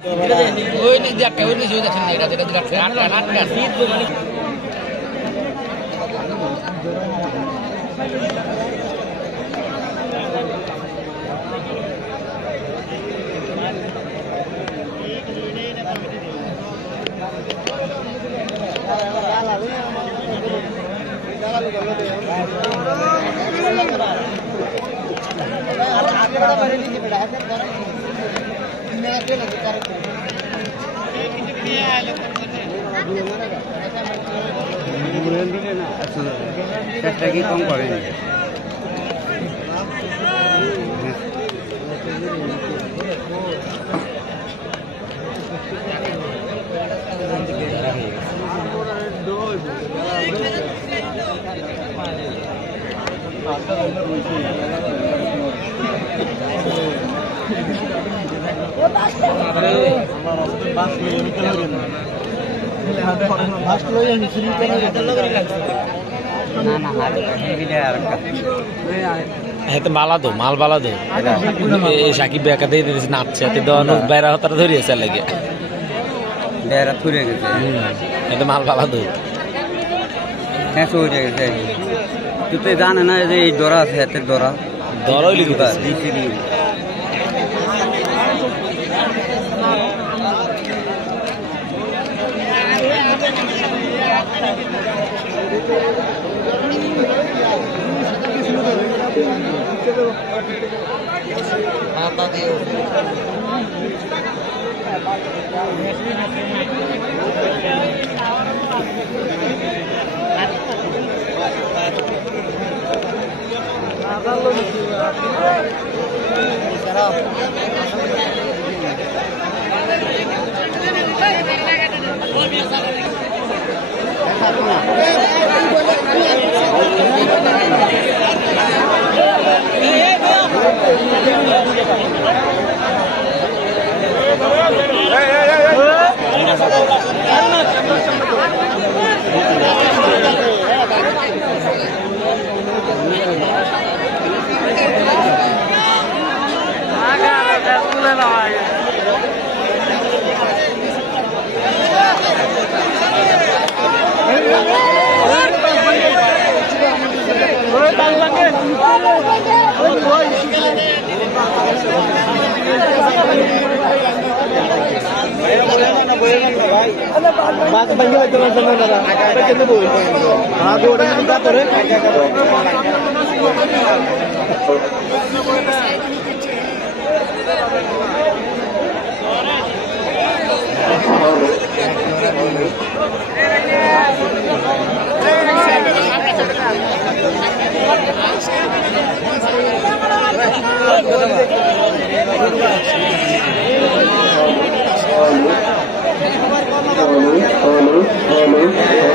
ini dia kau ini sudah sendiri, jadi tidak akan itu mana. কি কম করেন মাল বালা দো সাকিব বেকাতে নাচছে বেড়া হতারা ধরিয়েছে লাগে বেড়া থুরে গেছে এটা মাল বালা দো হ্যাঁ হয়ে গেছে তুই তো জানে না যে এই দরা আছে হাতের দরা দরাই লিখে Hello.